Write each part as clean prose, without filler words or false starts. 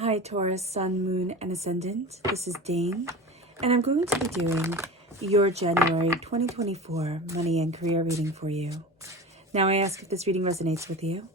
Hi Taurus, Sun, Moon, and Ascendant. This is Dane, and I'm going to be doing your January 2024 money and career reading for you. Now I ask if this reading resonates with you.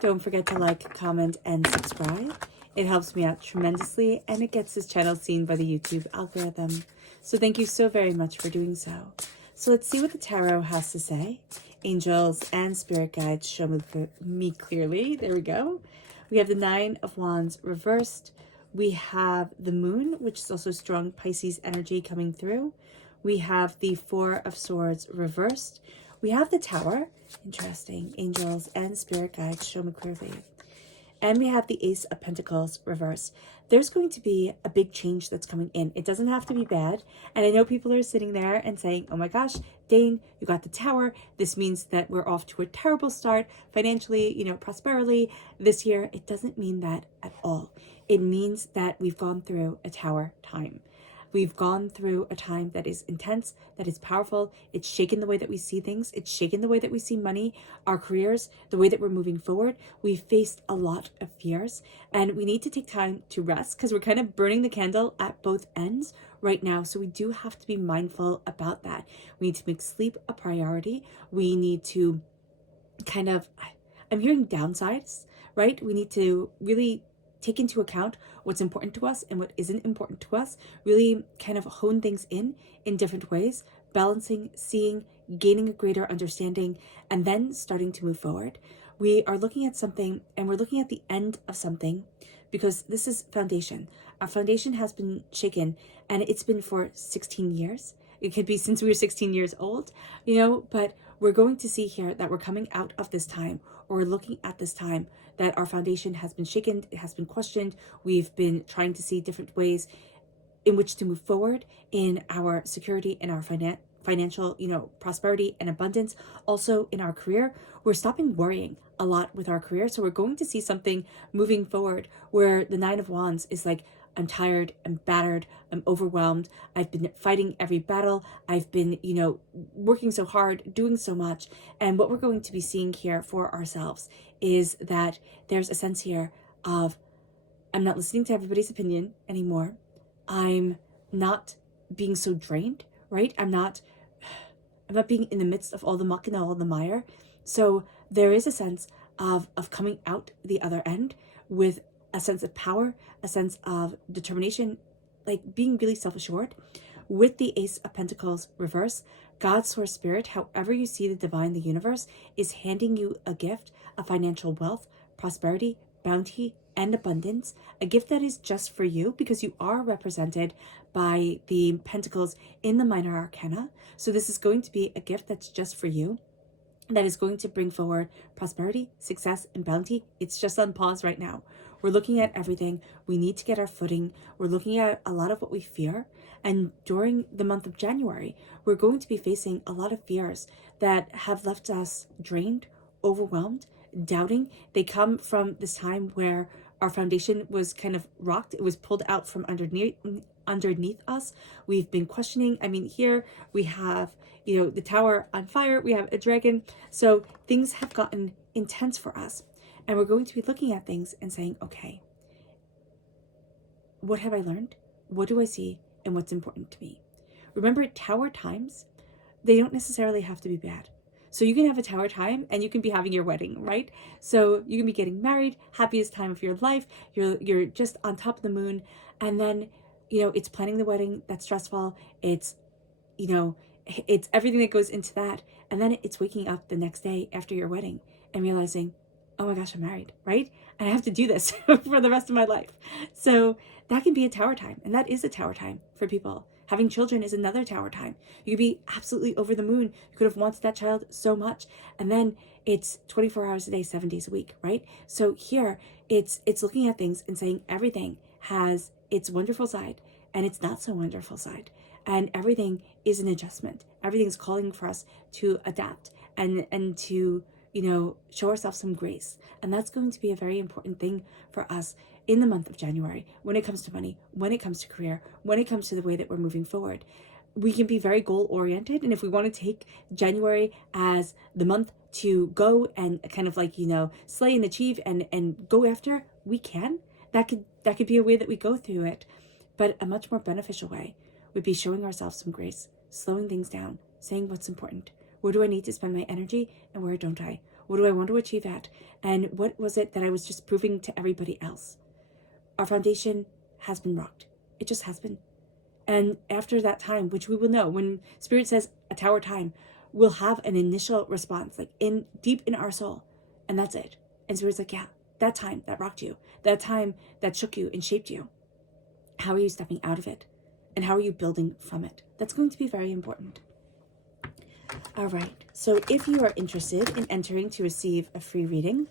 Don't forget to like, comment, and subscribe. It helps me out tremendously, and it gets this channel seen by the YouTube algorithm. So thank you so very much for doing so. So let's see what the tarot has to say. Angels and spirit guides show me clearly. There we go. We have the Nine of Wands reversed. We have the Moon, which is also strong Pisces energy coming through. We have the Four of Swords reversed. We have the Tower. Interesting. Angels and spirit guides show me clearly. And we have the Ace of Pentacles reversed. There's going to be a big change that's coming in. It doesn't have to be bad. And I know people are sitting there and saying, oh my gosh, Dane, you got the Tower. This means that we're off to a terrible start financially, prosperity this year. It doesn't mean that at all. It means that we've gone through a Tower time. We've gone through a time that is intense, that is powerful. It's shaken the way that we see things. It's shaken the way that we see money, our careers, the way that we're moving forward. We've faced a lot of fears, and we need to take time to rest because we're kind of burning the candle at both ends right now. So we do have to be mindful about that. We need to make sleep a priority. We need to I'm hearing downsides, right? We need to really take into account what's important to us and what isn't important to us, really kind of hone things in different ways, balancing, seeing, gaining a greater understanding, and then starting to move forward. We are looking at something, and we're looking at the end of something, because this is foundation. Our foundation has been shaken, and it's been for 16 years. It could be since we were 16 years old, but we're going to see here that we're coming out of this time, or we're looking at this time that our foundation has been shaken, it has been questioned. We've been trying to see different ways in which to move forward in our security, in our financial, prosperity and abundance. Also in our career, we're stopping worrying a lot with our career. So we're going to see something moving forward where the Nine of Wands is like, I'm tired, I'm battered, I'm overwhelmed. I've been fighting every battle. I've been, working so hard, doing so much. And what we're going to be seeing here for ourselves is that there's a sense here of, I'm not listening to everybody's opinion anymore. I'm not being so drained, right? I'm not being in the midst of all the muck and all the mire. So there is a sense of coming out the other end with a sense of power, a sense of determination, like being really self-assured. With the Ace of Pentacles reverse, God's source spirit, however you see the divine, the universe, is handing you a gift of financial wealth, prosperity, bounty, and abundance, a gift that is just for you because you are represented by the pentacles in the minor arcana. So this is going to be a gift that's just for you, that is going to bring forward prosperity, success, and bounty. It's just on pause right now. We're looking at everything. We need to get our footing. We're looking at a lot of what we fear. And during the month of January, we're going to be facing a lot of fears that have left us drained, overwhelmed, doubting. They come from this time where our foundation was kind of rocked. It was pulled out from underneath us. We've been questioning. Here we have, the Tower on fire. We have a dragon. So things have gotten intense for us. And we're going to be looking at things and saying, okay, what have I learned? What do I see? And what's important to me? Remember, Tower times, they don't necessarily have to be bad. So you can have a Tower time and you can be having your wedding, right? So you can be getting married, happiest time of your life. You're just on top of the moon. And then, it's planning the wedding. That's stressful. It's everything that goes into that. And then it's waking up the next day after your wedding and realizing, oh my gosh, I'm married, right? And I have to do this for the rest of my life. So that can be a Tower time. And that is a Tower time for people. Having children is another Tower time. You could be absolutely over the moon. You could have wanted that child so much. And then it's 24 hours a day, 7 days a week, right? So here it's looking at things and saying everything has its wonderful side and its not so wonderful side. And everything is an adjustment. Everything's calling for us to adapt and to, show ourselves some grace. And that's going to be a very important thing for us in the month of January, when it comes to money, when it comes to career, when it comes to the way that we're moving forward. We can be very goal-oriented. And if we want to take January as the month to go and kind of slay and achieve and go after, we can. That could be a way that we go through it. But a much more beneficial way would be showing ourselves some grace, slowing things down, saying what's important. Where do I need to spend my energy and where don't I? What do I want to achieve at? And what was it that I was just proving to everybody else? Our foundation has been rocked. It just has been. And after that time, which we will know, when Spirit says a tower time, we'll have an initial response, like deep in our soul. And that's it. And Spirit's like, yeah, that time that rocked you, that time that shook you and shaped you. How are you stepping out of it? And how are you building from it? That's going to be very important. All right. So if you are interested in entering to receive a free reading,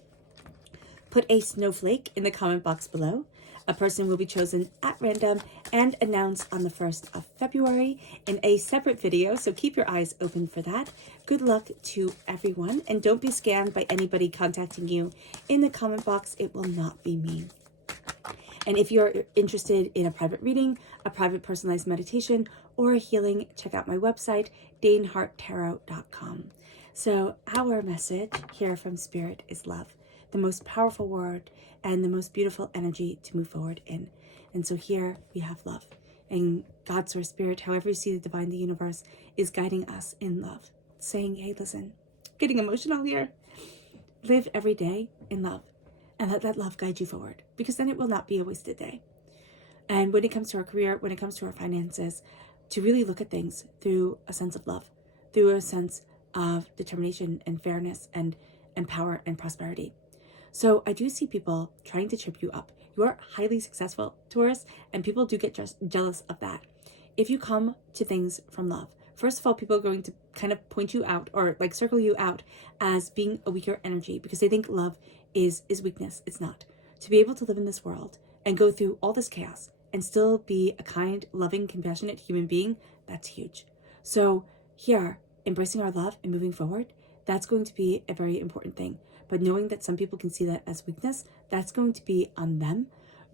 put a snowflake in the comment box below. A person will be chosen at random and announced on the 1st of February in a separate video, so keep your eyes open for that. Good luck to everyone, and don't be scammed by anybody contacting you in the comment box. It will not be me. And if you're interested in a private reading, a private personalized meditation, or a healing, check out my website, daneharttarot.com. So our message here from Spirit is love, the most powerful word and the most beautiful energy to move forward in. And so here we have love. And God, Source, Spirit, however you see the divine, the universe, is guiding us in love, saying, hey, listen, getting emotional here. Live every day in love. And let that love guide you forward, because then it will not be a wasted day. And when it comes to our career, when it comes to our finances, to really look at things through a sense of love, through a sense of determination and fairness and power and prosperity. So I do see people trying to trip you up. You are highly successful, Taurus, and people do get just jealous of that. If you come to things from love, first of all, people are going to kind of point you out or like circle you out as being a weaker energy because they think love is weakness. It's not. To be able to live in this world and go through all this chaos and still be a kind, loving, compassionate human being, that's huge. So here, embracing our love and moving forward, that's going to be a very important thing. But knowing that some people can see that as weakness, that's going to be on them.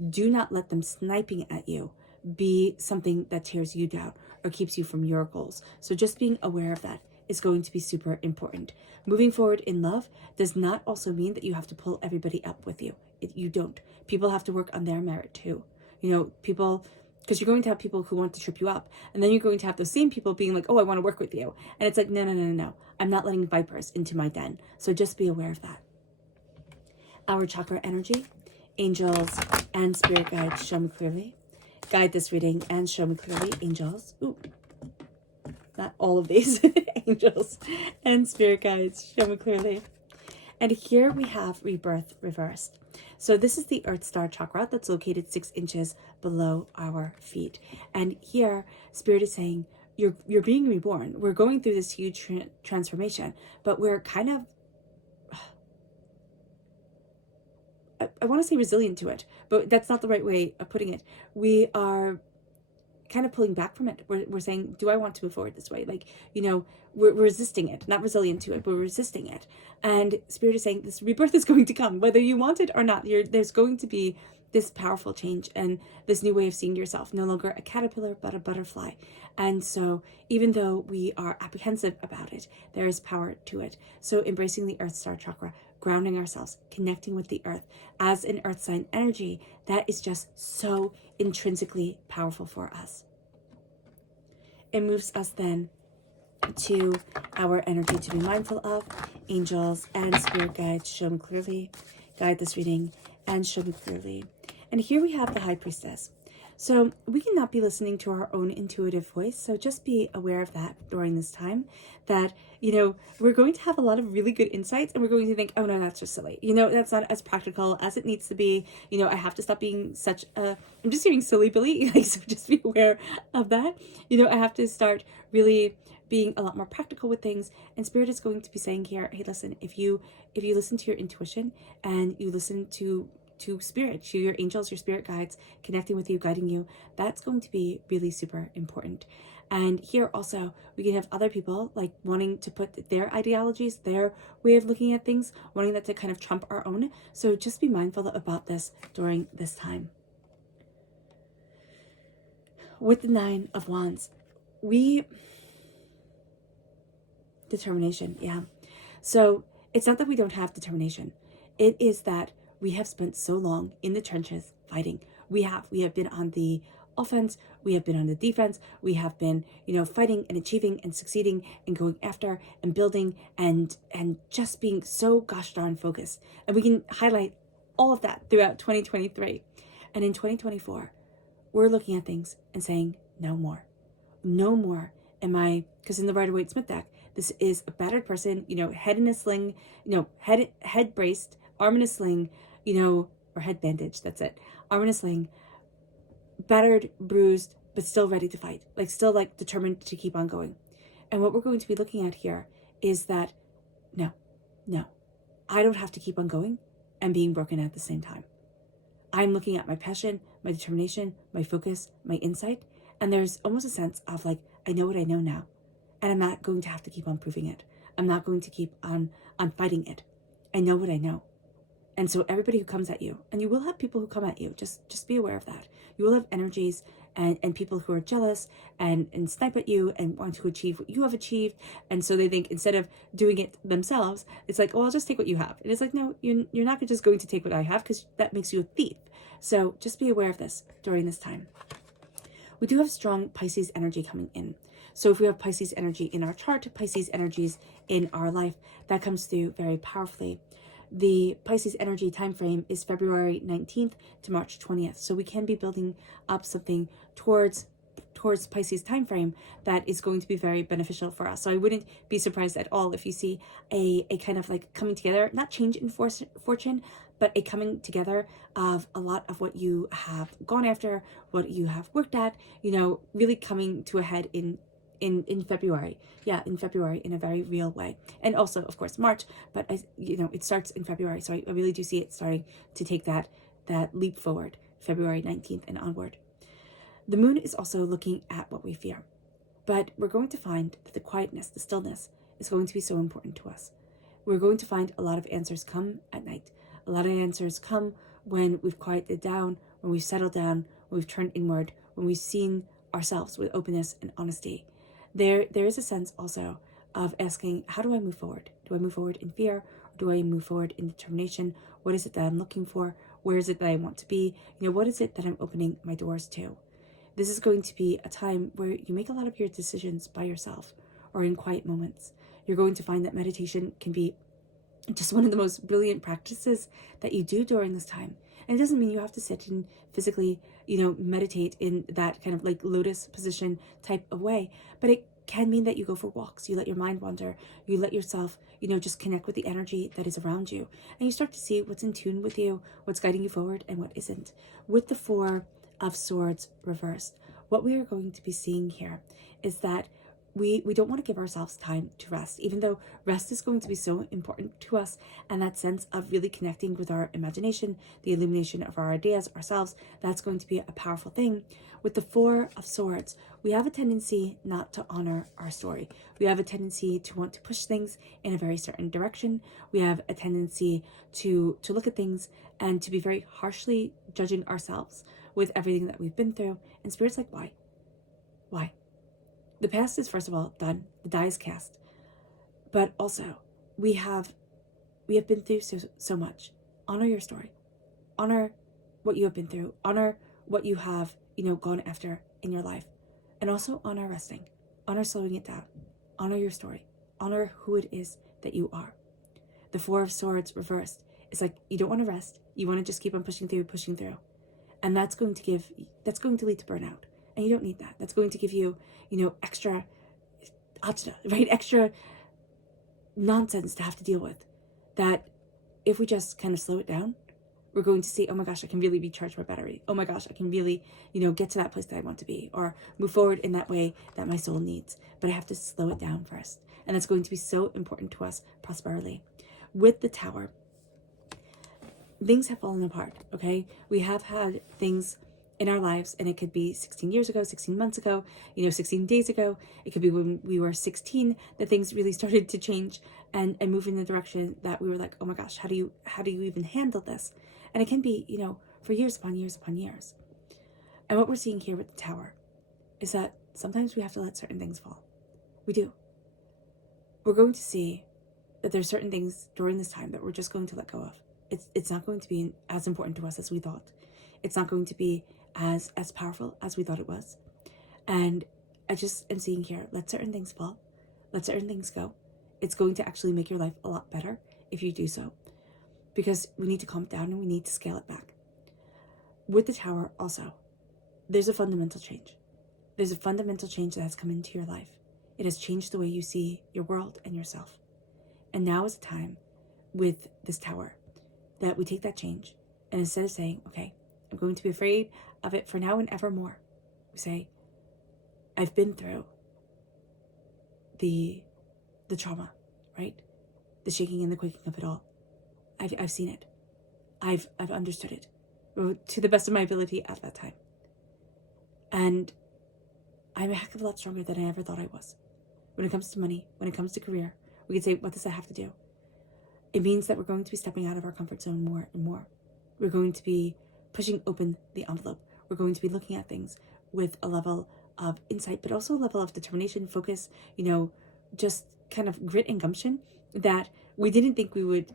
Do not let them sniping at you be something that tears you down or keeps you from your goals. So just being aware of that is going to be super important. Moving forward in love does not also mean that you have to pull everybody up with you. You don't. People have to work on their merit too. You know, people, because you're going to have people who want to trip you up, and then you're going to have those same people being like, oh, I want to work with you. And it's like, no. I'm not letting vipers into my den. So just be aware of that. Our chakra energy, angels and spirit guides, show me clearly. Guide this reading and show me clearly, angels. Ooh, not all of these. Angels and spirit guides, show me clearly. And here we have rebirth reversed. So this is the Earth Star chakra that's located 6 inches below our feet. And here, Spirit is saying, you're being reborn. We're going through this huge transformation, but we're kind of, I want to say resilient to it, but that's not the right way of putting it. We are kind of pulling back from it. We're saying, do I want to move forward this way? Like, you know, we're resisting it, not resilient to it, but we're resisting it. And Spirit is saying this rebirth is going to come, whether you want it or not. There's going to be this powerful change and this new way of seeing yourself, no longer a caterpillar, but a butterfly. And so even though we are apprehensive about it, there is power to it. So embracing the Earth Star chakra, grounding ourselves, connecting with the earth as an earth sign energy, that is just so intrinsically powerful for us. It moves us then to our energy to be mindful of. Angels and spirit guides, show me clearly. Guide this reading and show me clearly. And here we have the High Priestess. So we cannot be listening to our own intuitive voice. So just be aware of that during this time, that, you know, we're going to have a lot of really good insights and we're going to think, oh no, that's just silly. You know, that's not as practical as it needs to be. You know, I have to stop being such a, I'm just hearing silly Billy. Like, so just be aware of that. You know, I have to start really being a lot more practical with things. And Spirit is going to be saying here, hey, listen, if you listen to your intuition and you listen to spirit, to your angels, your spirit guides, connecting with you, guiding you, that's going to be really super important. And here also, we can have other people like wanting to put their ideologies, their way of looking at things, wanting that to kind of trump our own. So just be mindful about this during this time. With the 9 of Wands, determination, yeah. So it's not that we don't have determination. It is that we have spent so long in the trenches fighting. We have been on the offense, we have been on the defense, we have been, fighting and achieving and succeeding and going after and building and just being so gosh darn focused. And we can highlight all of that throughout 2023. And in 2024, we're looking at things and saying, no more. No more am I, because in the Rider-Waite-Smith deck, this is a battered person, head in a sling, head braced, arm in a sling, or head bandage, that's it. Arm in a sling, battered, bruised, but still ready to fight, still determined to keep on going. And what we're going to be looking at here is that, no, I don't have to keep on going and being broken at the same time. I'm looking at my passion, my determination, my focus, my insight, and there's almost a sense of I know what I know now, and I'm not going to have to keep on proving it. I'm not going to keep on fighting it. I know what I know. And so everybody who comes at you, and you will have people who come at you, just be aware of that. You will have energies and people who are jealous and snipe at you and want to achieve what you have achieved. And so they think instead of doing it themselves, it's I'll just take what you have. And it's no, you're not just going to take what I have, because that makes you a thief. So just be aware of this during this time. We do have strong Pisces energy coming in. So if we have Pisces energy in our chart, Pisces energies in our life, that comes through very powerfully. The Pisces energy time frame is February 19th to March 20th. So we can be building up something towards Pisces time frame that is going to be very beneficial for us. So I wouldn't be surprised at all if you see a kind of coming together, not change in fortune, but a coming together of a lot of what you have gone after, what you have worked at, really coming to a head in February. Yeah, in February in a very real way. And also, of course, March, but it starts in February. So I really do see it starting to take that leap forward, February 19th and onward. The moon is also looking at what we fear. But we're going to find that the quietness, the stillness, is going to be so important to us. We're going to find a lot of answers come at night. A lot of answers come when we've quieted down, when we've settled down, when we've turned inward, when we've seen ourselves with openness and honesty. There is a sense also of asking, how do I move forward? Do I move forward in fear? Or do I move forward in determination? What is it that I'm looking for? Where is it that I want to be? What is it that I'm opening my doors to? This is going to be a time where you make a lot of your decisions by yourself or in quiet moments. You're going to find that meditation can be just one of the most brilliant practices that you do during this time. And it doesn't mean you have to sit and physically, meditate in that kind of lotus position type of way, but it can mean that you go for walks, you let your mind wander, you let yourself, just connect with the energy that is around you, and you start to see what's in tune with you, what's guiding you forward and what isn't. With the Four of Swords reversed, what we are going to be seeing here is that we don't want to give ourselves time to rest, even though rest is going to be so important to us, and that sense of really connecting with our imagination, the illumination of our ideas, ourselves, that's going to be a powerful thing. With the Four of Swords, we have a tendency not to honor our story. We have a tendency to want to push things in a very certain direction. We have a tendency to look at things and to be very harshly judging ourselves with everything that we've been through. And Spirit's why? Why? The past is, first of all, done. The die is cast. But also, we have been through so much. Honor your story. Honor what you have been through. Honor what you have, gone after in your life. And also honor resting. Honor slowing it down. Honor your story. Honor who it is that you are. The Four of Swords reversed. It's you don't want to rest. You want to just keep on pushing through. And that's going to lead to burnout. And you don't need that. That's going to give you, extra right? Extra nonsense to have to deal with. That if we just kind of slow it down, we're going to see, oh my gosh, I can really recharge my battery. Oh my gosh, I can really, get to that place that I want to be, or move forward in that way that my soul needs. But I have to slow it down first. And that's going to be so important to us prosperity. With the Tower, things have fallen apart, okay? We have had things in our lives, and it could be 16 years ago, 16 months ago, 16 days ago. It could be when we were 16 that things really started to change and move in the direction that we were oh my gosh, how do you even handle this? And it can be, for years upon years upon years. And what we're seeing here with the Tower is that sometimes we have to let certain things fall. We do. We're going to see that there's certain things during this time that we're just going to let go of. It's not going to be as important to us as we thought. It's not going to be as powerful as we thought it was. And I just am seeing here, let certain things fall, let certain things go. It's going to actually make your life a lot better if you do so, because we need to calm it down and we need to scale it back. With the Tower also, there's a fundamental change. There's a fundamental change that has come into your life. It has changed the way you see your world and yourself. And now is the time with this Tower that we take that change, and instead of saying, okay, I'm going to be afraid of it for now and evermore, we say, I've been through the trauma, right? The shaking and the quaking of it all. I've seen it. I've understood it to the best of my ability at that time. And I'm a heck of a lot stronger than I ever thought I was. When it comes to money, when it comes to career, we can say, what does that have to do? It means that we're going to be stepping out of our comfort zone more and more. We're going to be pushing open the envelope. We're going to be looking at things with a level of insight, but also a level of determination, focus, just kind of grit and gumption that we didn't think we would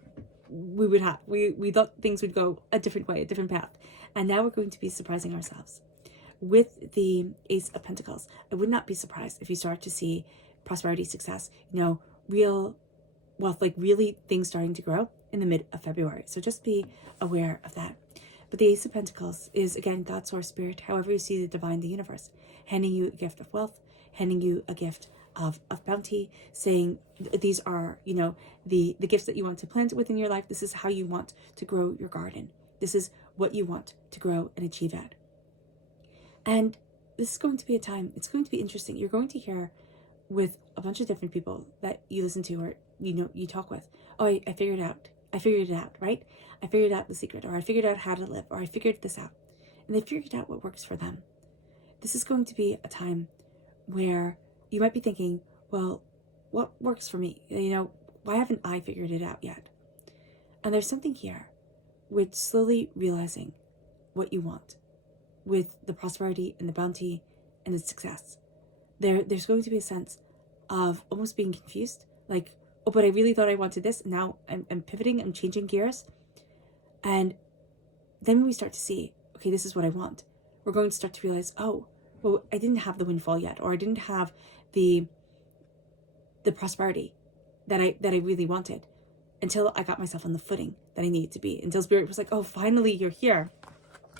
have. We thought things would go a different way, a different path. And now we're going to be surprising ourselves. With the Ace of Pentacles, I would not be surprised if you start to see prosperity, success, real wealth, like really things starting to grow in the mid of February. So just be aware of that. But the Ace of Pentacles is, again, God, source, spirit, however you see the divine, the universe, handing you a gift of wealth, handing you a gift of bounty, saying these are, the gifts that you want to plant within your life. This is how you want to grow your garden. This is what you want to grow and achieve at. And this is going to be a time, it's going to be interesting. You're going to hear with a bunch of different people that you listen to or, you talk with. Oh, I figured it out. I figured it out, right? I figured out the secret, or I figured out how to live, or I figured this out. And they figured out what works for them. This is going to be a time where you might be thinking, well, what works for me? Why haven't I figured it out yet? And there's something here with slowly realizing what you want with the prosperity and the bounty and the success. There's going to be a sense of almost being confused, like, oh, but I really thought I wanted this, and now I'm pivoting, I'm changing gears. And then when we start to see, okay, this is what I want, we're going to start to realize, oh, well, I didn't have the windfall yet, or I didn't have the prosperity that I really wanted until I got myself on the footing that I needed to be, until Spirit was like, oh, finally you're here.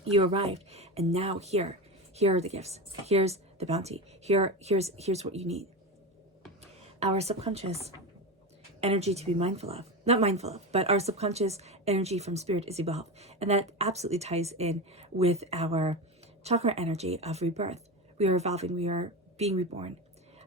You arrived, and now here are the gifts. Here's the bounty. Here's what you need. Our subconscious energy to be mindful of, not mindful of, but our subconscious energy from Spirit is evolved, and that absolutely ties in with our chakra energy of rebirth. We are evolving. We are being reborn.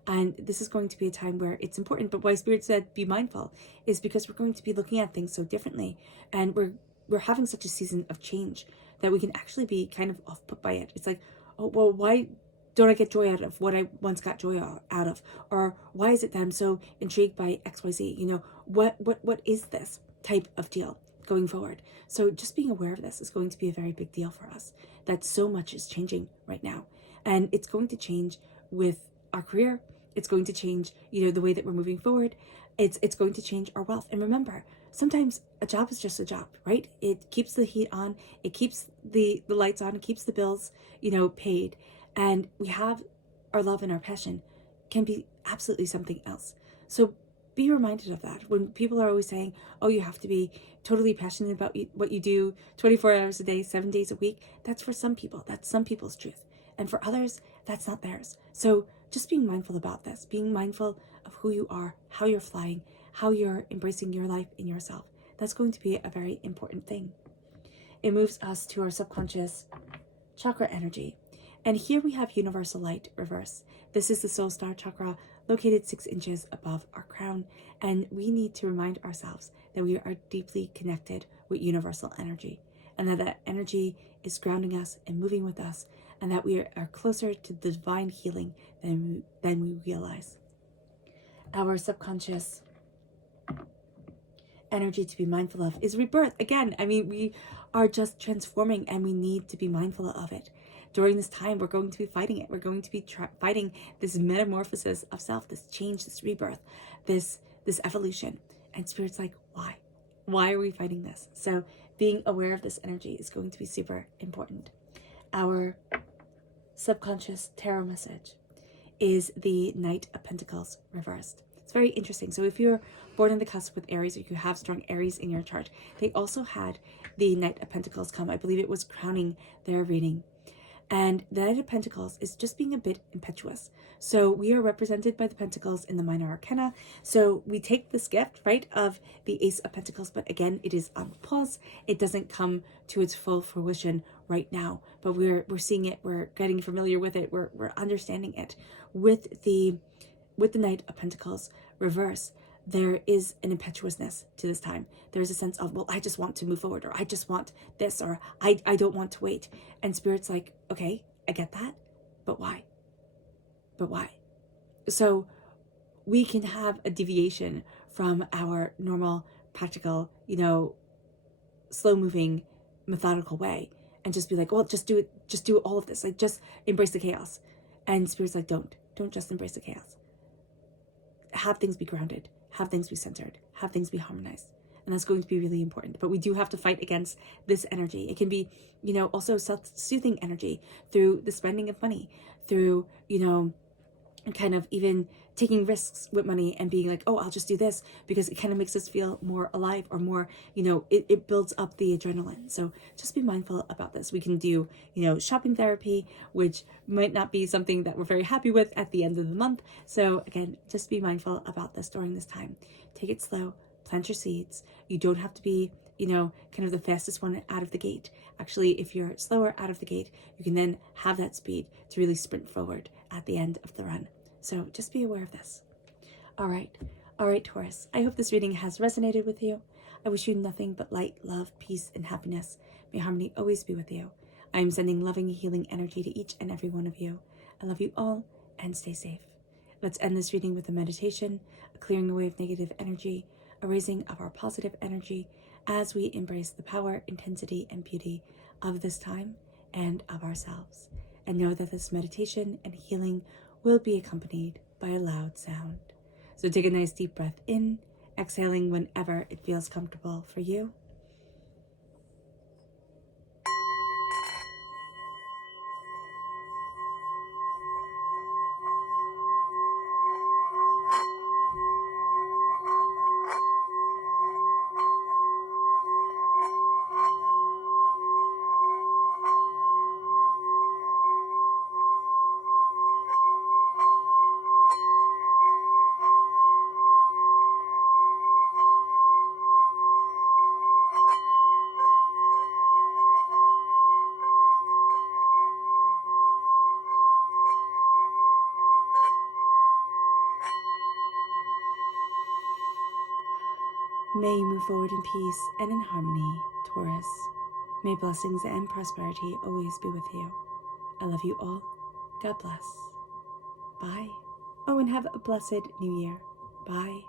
And this is going to be a time where it's important, but why Spirit said be mindful is because we're going to be looking at things so differently, and we're having such a season of change that we can actually be kind of off put by it. It's like, oh, well, why don't I get joy out of what I once got joy out of? Or why is it that I'm so intrigued by XYZ? What is this type of deal going forward? So just being aware of this is going to be a very big deal for us, that so much is changing right now. And it's going to change with our career. It's going to change, the way that we're moving forward. It's going to change our wealth. And remember, sometimes a job is just a job, right? It keeps the heat on, it keeps the lights on, it keeps the bills, paid. And we have our love and our passion can be absolutely something else. So be reminded of that. When people are always saying, oh, you have to be totally passionate about what you do 24 hours a day, 7 days a week. That's for some people. That's some people's truth. And for others, that's not theirs. So just being mindful about this, being mindful of who you are, how you're flying, how you're embracing your life and yourself. That's going to be a very important thing. It moves us to our subconscious chakra energy. And here we have universal light reverse. This is the soul star chakra located 6 inches above our crown. And we need to remind ourselves that we are deeply connected with universal energy, and that energy is grounding us and moving with us, and that we are closer to the divine healing than we realize. Our subconscious energy to be mindful of is rebirth. Again, we are just transforming, and we need to be mindful of it. During this time, we're going to be fighting it. We're going to be fighting this metamorphosis of self, this change, this rebirth, this evolution. And Spirit's like, why? Why are we fighting this? So being aware of this energy is going to be super important. Our subconscious tarot message is the Knight of Pentacles reversed. It's very interesting. So if you're born on the cusp with Aries, or you have strong Aries in your chart, they also had the Knight of Pentacles come. I believe it was crowning their reading. And the Knight of Pentacles is just being a bit impetuous. So we are represented by the Pentacles in the Minor Arcana. So we take this gift, right, of the Ace of Pentacles, but again, it is on pause. It doesn't come to its full fruition right now, but we're seeing it, we're getting familiar with it, we're understanding it. With the Knight of Pentacles reverse, there is an impetuousness to this time. There's a sense of, well, I just want to move forward, or I just want this, or I don't want to wait. And Spirit's like, okay, I get that, but why? But why? So we can have a deviation from our normal, practical, slow moving, methodical way, and just be like, well, just do all of this, like just embrace the chaos. And Spirit's like, don't just embrace the chaos. Have things be grounded, have things be centered, have things be harmonized. And that's going to be really important. But we do have to fight against this energy. It can be, also self-soothing energy through the spending of money, through, kind of even taking risks with money and being like, oh, I'll just do this because it kind of makes us feel more alive, or more, it builds up the adrenaline. So just be mindful about this. We can do, shopping therapy, which might not be something that we're very happy with at the end of the month. So again, just be mindful about this during this time. Take it slow, plant your seeds. You don't have to be, kind of the fastest one out of the gate. Actually, if you're slower out of the gate, you can then have that speed to really sprint forward at the end of the run. So just be aware of this. All right, Taurus. I hope this reading has resonated with you. I wish you nothing but light, love, peace, and happiness. May harmony always be with you. I am sending loving, healing energy to each and every one of you. I love you all, and stay safe. Let's end this reading with a meditation, a clearing away of negative energy, a raising of our positive energy as we embrace the power, intensity, and beauty of this time and of ourselves. And know that this meditation and healing will be accompanied by a loud sound. So take a nice deep breath in, exhaling whenever it feels comfortable for you. May you move forward in peace and in harmony, Taurus. May blessings and prosperity always be with you. I love you all. God bless. Bye. Oh, and have a blessed new year. Bye.